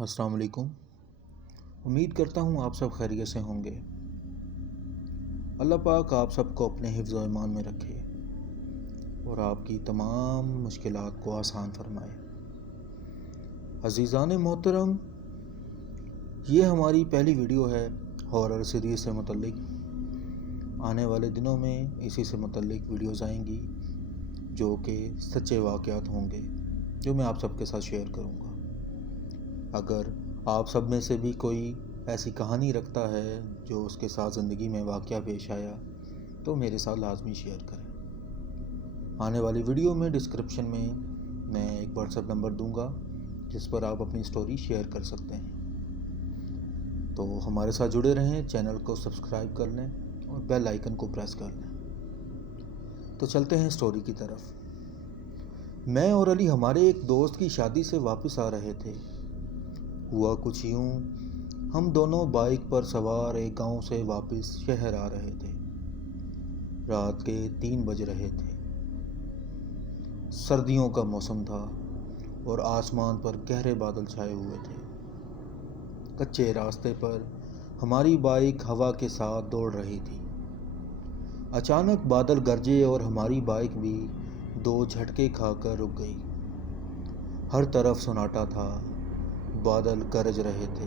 السلام علیکم۔ امید کرتا ہوں آپ سب خیریت سے ہوں گے۔ اللہ پاک آپ سب کو اپنے حفظ و ایمان میں رکھے اور آپ کی تمام مشکلات کو آسان فرمائے۔ عزیزان محترم، یہ ہماری پہلی ویڈیو ہے ہارر سیریز سے متعلق۔ آنے والے دنوں میں اسی سے متعلق ویڈیوز آئیں گی جو کہ سچے واقعات ہوں گے، جو میں آپ سب کے ساتھ شیئر کروں گا۔ اگر آپ سب میں سے بھی کوئی ایسی کہانی رکھتا ہے جو اس کے ساتھ زندگی میں واقعہ پیش آیا تو میرے ساتھ لازمی شیئر کریں۔ آنے والی ویڈیو میں ڈسکرپشن میں ایک واٹس ایپ نمبر دوں گا جس پر آپ اپنی سٹوری شیئر کر سکتے ہیں۔ تو ہمارے ساتھ جڑے رہیں، چینل کو سبسکرائب کر لیں اور بیل آئیکن کو پریس کر لیں۔ تو چلتے ہیں سٹوری کی طرف۔ میں اور علی ہمارے ایک دوست کی شادی سے واپس آ رہے تھے۔ ہوا کچھ یوں، ہم دونوں بائک پر سوار ایک گاؤں سے واپس شہر آ رہے تھے۔ رات کے 3 بج رہے تھے۔ سردیوں کا موسم تھا اور آسمان پر گہرے بادل چھائے ہوئے تھے۔ کچے راستے پر ہماری بائک ہوا کے ساتھ دوڑ رہی تھی۔ اچانک بادل گرجے اور ہماری بائک بھی 2 جھٹکے کھا کر رک گئی۔ ہر طرف سناٹا تھا، بادل گرج رہے تھے۔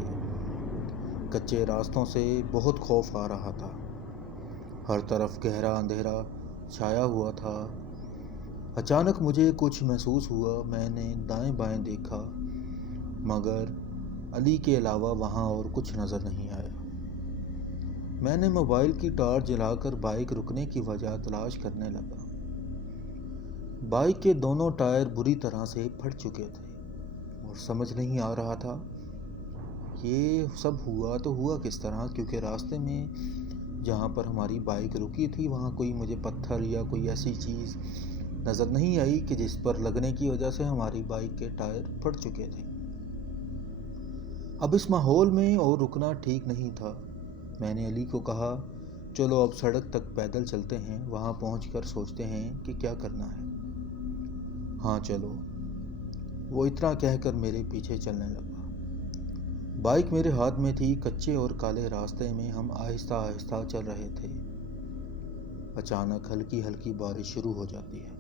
کچے راستوں سے بہت خوف آ رہا تھا۔ ہر طرف گہرا اندھیرا چھایا ہوا تھا۔ اچانک مجھے کچھ محسوس ہوا۔ میں نے دائیں بائیں دیکھا مگر علی کے علاوہ وہاں اور کچھ نظر نہیں آیا۔ میں نے موبائل کی ٹارچ جلا کر بائک رکنے کی وجہ تلاش کرنے لگا۔ بائک کے دونوں ٹائر بری طرح سے پھٹ چکے تھے اور سمجھ نہیں آ رہا تھا یہ سب ہوا تو ہوا کس طرح، کیونکہ راستے میں جہاں پر ہماری بائک رکی تھی وہاں کوئی مجھے پتھر یا کوئی ایسی چیز نظر نہیں آئی کہ جس پر لگنے کی وجہ سے ہماری بائک کے ٹائر پھٹ چکے تھے۔ اب اس ماحول میں اور رکنا ٹھیک نہیں تھا۔ میں نے علی کو کہا، چلو اب سڑک تک پیدل چلتے ہیں، وہاں پہنچ کر سوچتے ہیں کہ کیا کرنا ہے۔ ہاں چلو، وہ اتنا کہہ کر میرے پیچھے چلنے لگا۔ بائک میرے ہاتھ میں تھی۔ کچے اور کالے راستے میں ہم آہستہ آہستہ چل رہے تھے۔ اچانک ہلکی ہلکی بارش شروع ہو جاتی ہے۔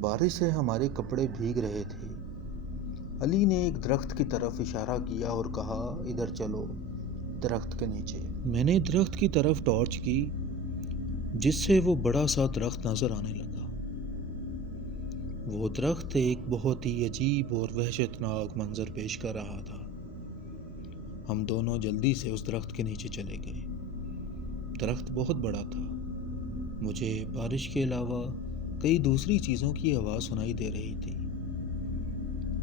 بارش سے ہمارے کپڑے بھیگ رہے تھے۔ علی نے ایک درخت کی طرف اشارہ کیا اور کہا، ادھر چلو، درخت کے نیچے۔ میں نے درخت کی طرف ٹارچ کی جس سے وہ بڑا سا درخت نظر آنے لگا۔ وہ درخت ایک بہت ہی عجیب اور وحشتناک منظر پیش کر رہا تھا۔ ہم دونوں جلدی سے اس درخت کے نیچے چلے گئے۔ درخت بہت بڑا تھا۔ مجھے بارش کے علاوہ کئی دوسری چیزوں کی آواز سنائی دے رہی تھی۔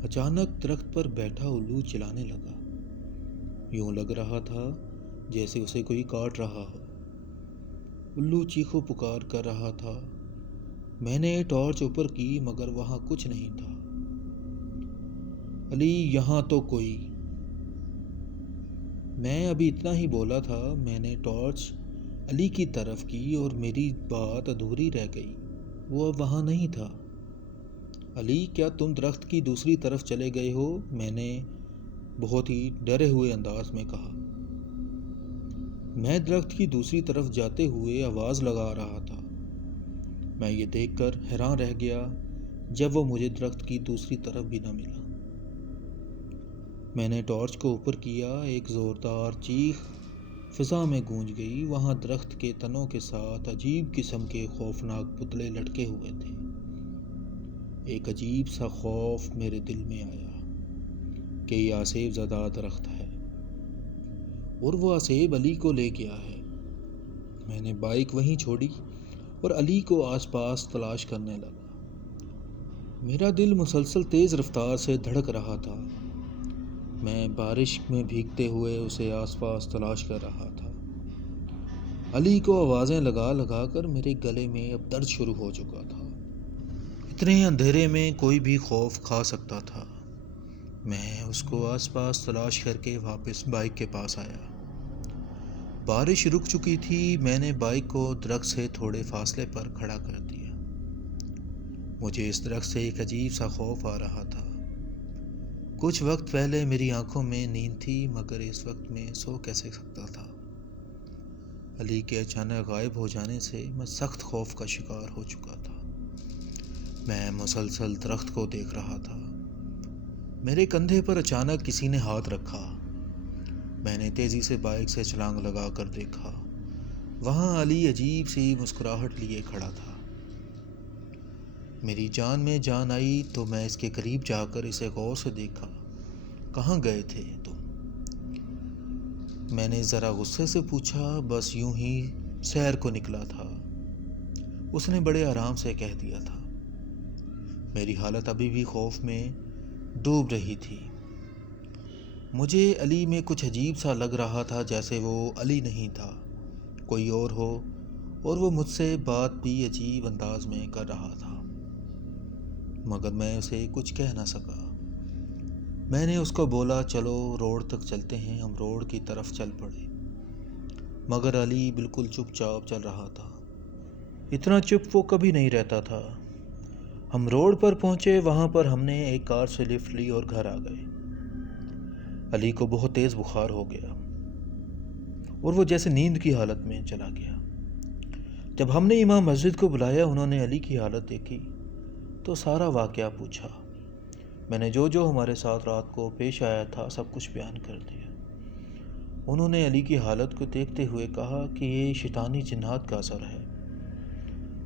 اچانک درخت پر بیٹھا الو چلانے لگا۔ یوں لگ رہا تھا جیسے اسے کوئی کاٹ رہا ہو۔ الو چیخو پکار کر رہا تھا۔ میں نے ٹارچ اوپر کی مگر وہاں کچھ نہیں تھا۔ علی، یہاں تو کوئی۔ میں ابھی اتنا ہی بولا تھا، میں نے ٹارچ علی کی طرف کی اور میری بات ادھوری رہ گئی۔ وہ اب وہاں نہیں تھا۔ علی، کیا تم درخت کی دوسری طرف چلے گئے ہو؟ میں نے بہت ہی ڈرے ہوئے انداز میں کہا۔ میں درخت کی دوسری طرف جاتے ہوئے آواز لگا رہا تھا۔ میں یہ دیکھ کر حیران رہ گیا جب وہ مجھے درخت کی دوسری طرف بھی نہ ملا۔ میں نے ٹارچ کو اوپر کیا۔ ایک زوردار چیخ فضا میں گونج گئی۔ وہاں درخت کے تنوں کے ساتھ عجیب قسم کے خوفناک پتلے لٹکے ہوئے تھے۔ ایک عجیب سا خوف میرے دل میں آیا کہ یہ آسیب زدہ درخت ہے اور وہ آسیب علی کو لے گیا ہے۔ میں نے بائک وہیں چھوڑی اور علی کو آس پاس تلاش کرنے لگا۔ میرا دل مسلسل تیز رفتار سے دھڑک رہا تھا۔ میں بارش میں بھیگتے ہوئے اسے آس پاس تلاش کر رہا تھا۔ علی کو آوازیں لگا لگا کر میرے گلے میں اب درد شروع ہو چکا تھا۔ اتنے اندھیرے میں کوئی بھی خوف کھا سکتا تھا۔ میں اس کو آس پاس تلاش کر کے واپس بائک کے پاس آیا۔ بارش رک چکی تھی۔ میں نے بائک کو درخت سے تھوڑے فاصلے پر کھڑا کر دیا۔ مجھے اس درخت سے ایک عجیب سا خوف آ رہا تھا۔ کچھ وقت پہلے میری آنکھوں میں نیند تھی، مگر اس وقت میں سو کیسے سکتا تھا؟ علی کے اچانک غائب ہو جانے سے میں سخت خوف کا شکار ہو چکا تھا۔ میں مسلسل درخت کو دیکھ رہا تھا۔ میرے کندھے پر اچانک کسی نے ہاتھ رکھا۔ میں نے تیزی سے بائک سے چھلانگ لگا کر دیکھا۔ وہاں علی عجیب سی مسکراہٹ لیے کھڑا تھا۔ میری جان میں جان آئی تو میں اس کے قریب جا کر اسے غور سے دیکھا۔ کہاں گئے تھے تم؟ میں نے ذرا غصے سے پوچھا۔ بس یوں ہی سیر کو نکلا تھا، اس نے بڑے آرام سے کہہ دیا تھا۔ میری حالت ابھی بھی خوف میں ڈوب رہی تھی۔ مجھے علی میں کچھ عجیب سا لگ رہا تھا، جیسے وہ علی نہیں تھا، کوئی اور ہو، اور وہ مجھ سے بات بھی عجیب انداز میں کر رہا تھا، مگر میں اسے کچھ کہہ نہ سکا۔ میں نے اس کو بولا، چلو روڈ تک چلتے ہیں۔ ہم روڈ کی طرف چل پڑے، مگر علی بالکل چپ چاپ چل رہا تھا۔ اتنا چپ وہ کبھی نہیں رہتا تھا۔ ہم روڈ پر پہنچے، وہاں پر ہم نے ایک کار سے لفٹ لی اور گھر آ گئے۔ علی کو بہت تیز بخار ہو گیا اور وہ جیسے نیند کی حالت میں چلا گیا۔ جب ہم نے امام مسجد کو بلایا، انہوں نے علی کی حالت دیکھی تو سارا واقعہ پوچھا۔ میں نے جو ہمارے ساتھ رات کو پیش آیا تھا سب کچھ بیان کر دیا۔ انہوں نے علی کی حالت کو دیکھتے ہوئے کہا کہ یہ شیطانی جنات کا اثر ہے۔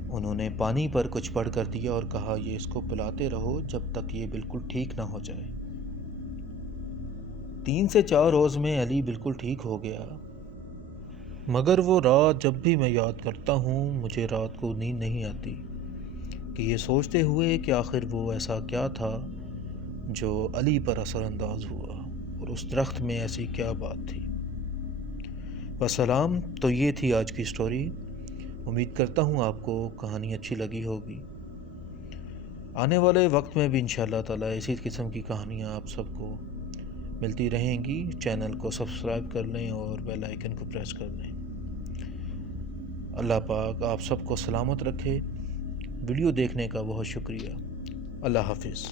انہوں نے پانی پر کچھ پڑھ کر دیا اور کہا، یہ اس کو پلاتے رہو جب تک یہ بالکل ٹھیک نہ ہو جائے۔ 3 سے 4 روز میں علی بالکل ٹھیک ہو گیا، مگر وہ رات جب بھی میں یاد کرتا ہوں مجھے رات کو نیند نہیں آتی، کہ یہ سوچتے ہوئے کہ آخر وہ ایسا کیا تھا جو علی پر اثر انداز ہوا، اور اس درخت میں ایسی کیا بات تھی۔ وسلام۔ تو یہ تھی آج کی سٹوری۔ امید کرتا ہوں آپ کو کہانی اچھی لگی ہوگی۔ آنے والے وقت میں بھی انشاءاللہ تعالی اسی قسم کی کہانیاں آپ سب کو ملتی رہیں گی۔ چینل کو سبسکرائب کر لیں اور بیل آئیکن کو پریس کر لیں۔ اللہ پاک آپ سب کو سلامت رکھے۔ ویڈیو دیکھنے کا بہت شکریہ۔ اللہ حافظ۔